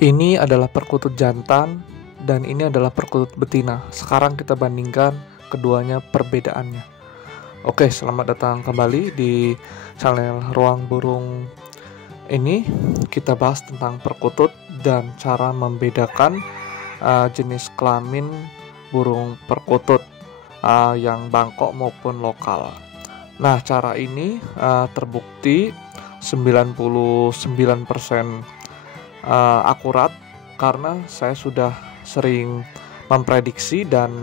Ini adalah perkutut jantan dan ini adalah perkutut betina. Sekarang kita bandingkan keduanya perbedaannya. Oke, selamat datang kembali di channel Ruang Burung. Ini kita bahas tentang perkutut dan cara membedakan jenis kelamin burung perkutut yang Bangkok maupun lokal. Nah, cara ini terbukti 99% akurat karena saya sudah sering memprediksi dan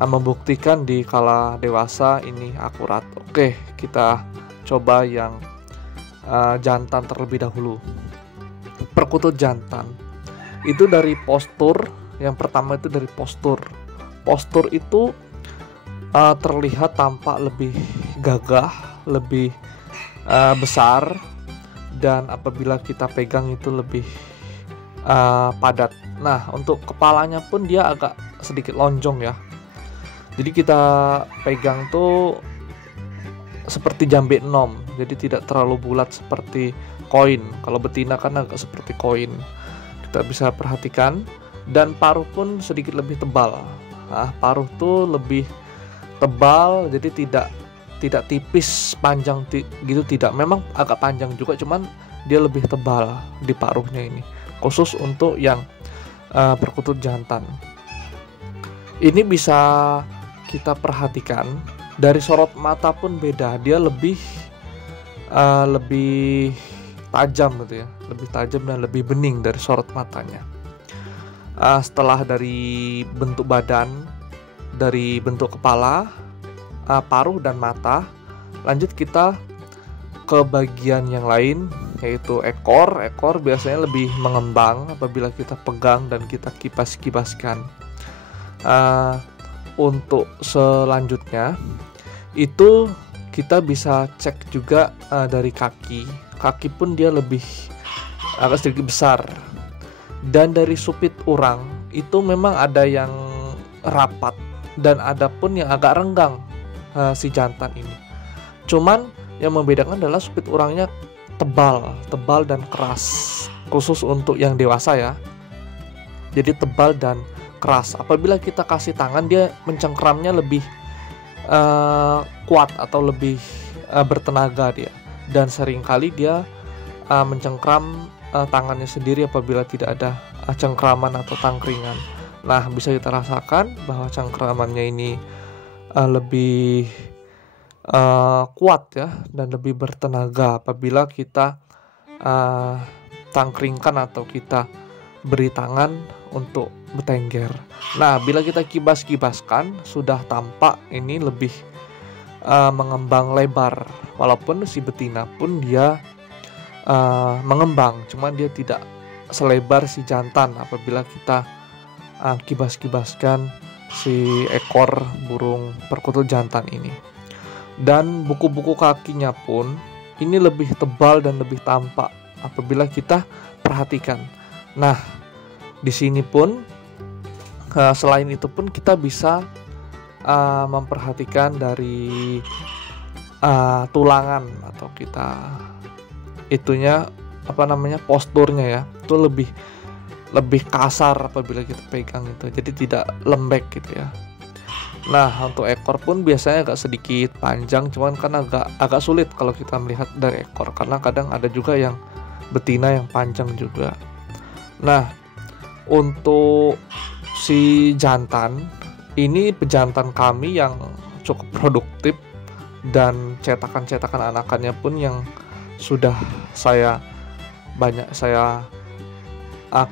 membuktikan di kala dewasa ini akurat. Oke, kita coba yang jantan terlebih dahulu. Perkutut jantan itu dari postur. Yang pertama itu dari postur. Postur itu terlihat tampak lebih gagah, lebih besar, dan apabila kita pegang itu lebih padat. Nah, untuk kepalanya pun dia agak sedikit lonjong ya. Jadi kita pegang tuh seperti jambe enom, jadi tidak terlalu bulat seperti koin. Kalau betina kan agak seperti koin. Kita bisa perhatikan. Dan paruh pun sedikit lebih tebal. Nah, paruh tuh lebih tebal, jadi tidak tipis panjang gitu, tidak. Memang agak panjang juga, cuman dia lebih tebal di paruhnya ini, khusus untuk yang perkutut jantan. Ini bisa kita perhatikan dari sorot mata pun beda, dia lebih tajam gitu ya, lebih tajam dan lebih bening dari sorot matanya. Setelah dari bentuk badan, dari bentuk kepala, paruh dan mata, lanjut kita ke bagian yang lain, yaitu ekor. Ekor biasanya lebih mengembang apabila kita pegang dan kita kipas-kipaskan. Untuk selanjutnya itu kita bisa cek juga dari kaki. Kaki pun dia lebih agak sedikit besar. Dan dari supit urang itu memang ada yang rapat dan ada pun yang agak renggang si jantan ini. Cuman yang membedakan adalah supit urangnya tebal dan keras, khusus untuk yang dewasa ya. Jadi tebal dan keras. Apabila kita kasih tangan, dia mencengkramnya lebih kuat atau lebih bertenaga dia. Dan seringkali dia mencengkram tangannya sendiri apabila tidak ada cengkraman atau tangkringan. Nah, bisa kita rasakan bahwa cengkramannya ini lebih kuat ya, dan lebih bertenaga apabila kita tangkringkan atau kita beri tangan untuk bertengger. Nah, bila kita kibas-kibaskan, sudah tampak ini lebih mengembang lebar. Walaupun si betina pun dia mengembang, cuman dia tidak selebar si jantan apabila kita kibas-kibaskan si ekor burung perkutut jantan ini. Dan buku-buku kakinya pun ini lebih tebal dan lebih tampak apabila kita perhatikan. Nah, di sini pun selain itu pun kita bisa memperhatikan dari tulangan atau kita itunya posturnya ya, itu lebih kasar apabila kita pegang itu, jadi tidak lembek gitu ya. Nah, untuk ekor pun biasanya agak sedikit panjang, cuman kan agak sulit kalau kita melihat dari ekor karena kadang ada juga yang betina yang panjang juga. Nah, untuk si jantan ini pejantan kami yang cukup produktif dan cetakan anakannya pun yang sudah saya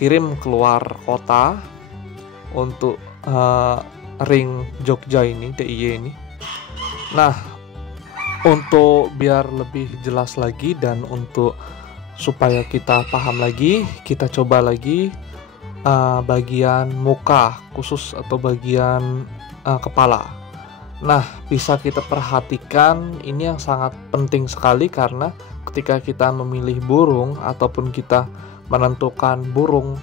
kirim keluar kota untuk ring Jogja ini, DIY ini. Nah, untuk biar lebih jelas lagi dan untuk supaya kita paham lagi, kita coba lagi bagian muka khusus atau bagian kepala. Nah, bisa kita perhatikan ini yang sangat penting sekali karena ketika kita memilih burung ataupun kita menentukan burung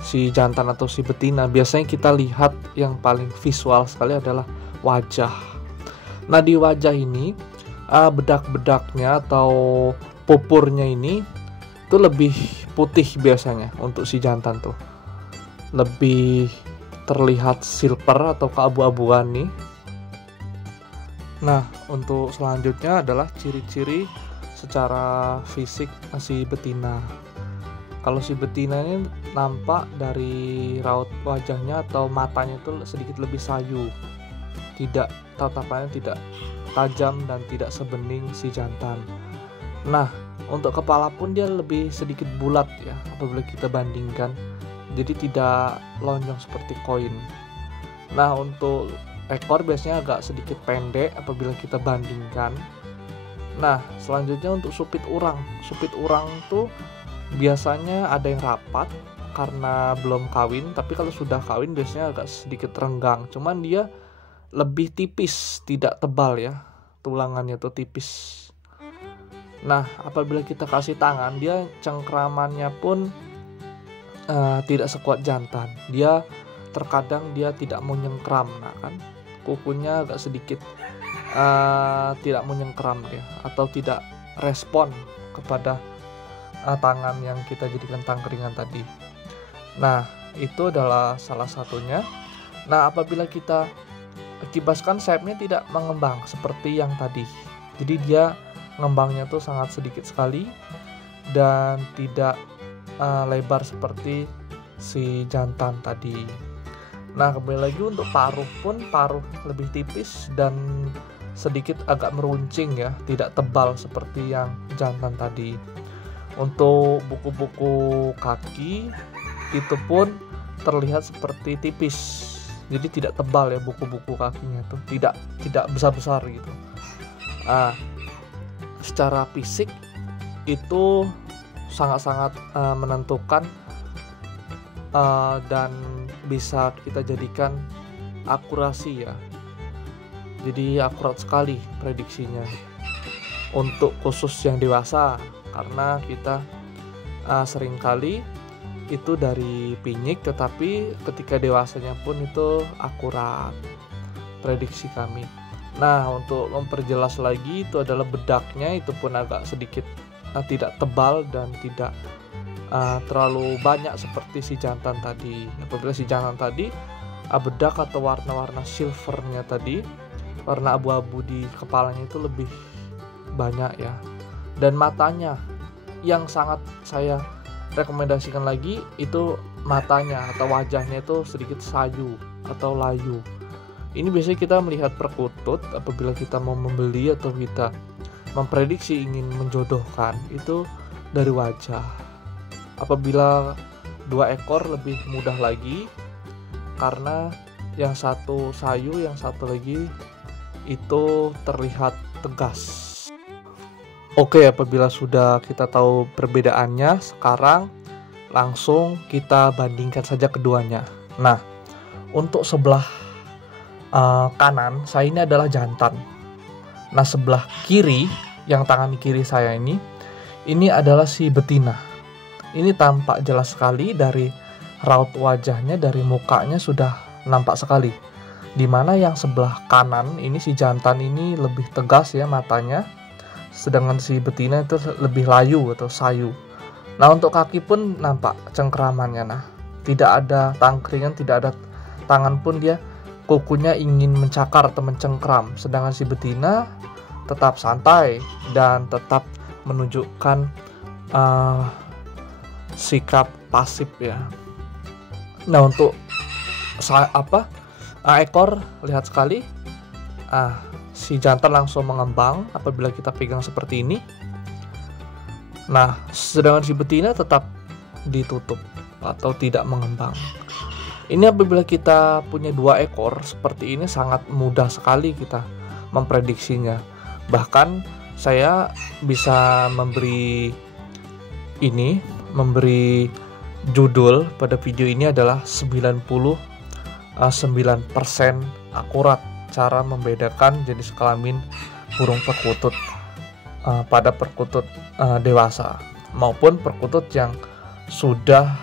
si jantan atau si betina, biasanya kita lihat yang paling visual sekali adalah wajah. Nah, di wajah ini bedak-bedaknya atau pupurnya ini itu lebih putih biasanya untuk si jantan tuh. Lebih terlihat silver atau keabu-abuan nih. Nah, untuk selanjutnya adalah ciri-ciri secara fisik si betina. Kalau si betina ini nampak dari raut wajahnya atau matanya itu sedikit lebih sayu. Tatapannya tidak tajam dan tidak sebening si jantan. Nah, untuk kepala pun dia lebih sedikit bulat ya apabila kita bandingkan. Jadi tidak lonjong seperti koin. Nah, untuk ekor biasanya agak sedikit pendek apabila kita bandingkan. Nah, selanjutnya untuk supit urang. Supit urang tuh biasanya ada yang rapat karena belum kawin, tapi kalau sudah kawin biasanya agak sedikit renggang. Cuman dia lebih tipis, tidak tebal ya. Tulangannya tuh tipis. Nah, apabila kita kasih tangan, dia cengkramannya pun tidak sekuat jantan. Terkadang dia tidak mau nyengkram. Nah kan, kukunya agak sedikit tidak mau nyengkram dia, atau tidak respon kepada tangan yang kita jadikan tangkringan tadi. Nah, itu adalah salah satunya. Nah, apabila kita kibaskan, sayapnya tidak mengembang seperti yang tadi. Jadi dia ngembangnya tuh sangat sedikit sekali dan tidak lebar seperti si jantan tadi. Nah, kembali lagi untuk paruh pun, paruh lebih tipis dan sedikit agak meruncing ya, tidak tebal seperti yang jantan tadi. Untuk buku-buku kaki itu pun terlihat seperti tipis, jadi tidak tebal ya buku-buku kakinya tuh, tidak besar-besar gitu. Secara fisik itu sangat-sangat menentukan dan bisa kita jadikan akurasi ya. Jadi akurat sekali prediksinya untuk khusus yang dewasa, karena kita seringkali itu dari pinyik, tetapi ketika dewasanya pun itu akurat prediksi kami. Nah, untuk memperjelas lagi, itu adalah bedaknya, itu pun agak sedikit tidak tebal dan tidak terlalu banyak seperti si jantan tadi. Apabila si jantan tadi bedak atau warna-warna silvernya tadi, warna abu-abu di kepalanya itu lebih banyak ya. Dan matanya yang sangat saya rekomendasikan lagi, itu matanya atau wajahnya itu sedikit sayu atau layu. Ini biasanya kita melihat perkutut apabila kita mau membeli atau kita memprediksi ingin menjodohkan, itu dari wajah. Apabila 2 ekor lebih mudah lagi, karena yang satu sayu, yang satu lagi itu terlihat tegas. Oke, apabila sudah kita tahu perbedaannya, sekarang langsung kita bandingkan saja keduanya. Nah, untuk sebelah kanan, saya ini adalah jantan. Nah, sebelah kiri, yang tangan kiri saya ini adalah si betina. Ini tampak jelas sekali dari raut wajahnya, dari mukanya sudah nampak sekali. Dimana yang sebelah kanan ini, si jantan ini lebih tegas ya matanya, sedangkan si betina itu lebih layu atau sayu. Nah, untuk kaki pun nampak cengkramannya. Nah, tidak ada tangkringan, tidak ada tangan pun, dia kukunya ingin mencakar atau mencengkram. Sedangkan si betina tetap santai dan tetap menunjukkan sikap pasif ya. Nah, untuk ekor, lihat sekali, si jantan langsung mengembang apabila kita pegang seperti ini. Nah, sedangkan si betina tetap ditutup atau tidak mengembang. Ini apabila kita punya 2 ekor seperti ini, sangat mudah sekali kita memprediksinya. Bahkan saya bisa memberi judul pada video ini adalah 99% akurat cara membedakan jenis kelamin burung perkutut pada perkutut dewasa maupun perkutut yang sudah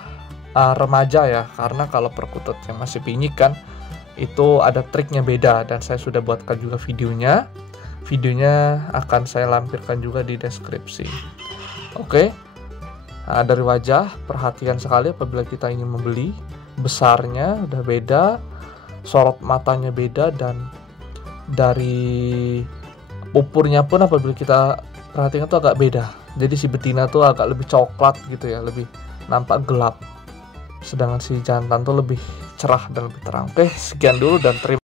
remaja ya. Karena kalau perkutut yang masih pinyik kan itu ada triknya beda, dan saya sudah buatkan juga videonya akan saya lampirkan juga di deskripsi. Oke. Nah, dari wajah, perhatikan sekali apabila kita ingin membeli, besarnya udah beda, sorot matanya beda, dan dari pupurnya pun apabila kita perhatikan tuh agak beda. Jadi si betina tuh agak lebih coklat gitu ya, lebih nampak gelap. Sedangkan si jantan tuh lebih cerah dan lebih terang. Oke, sekian dulu dan terima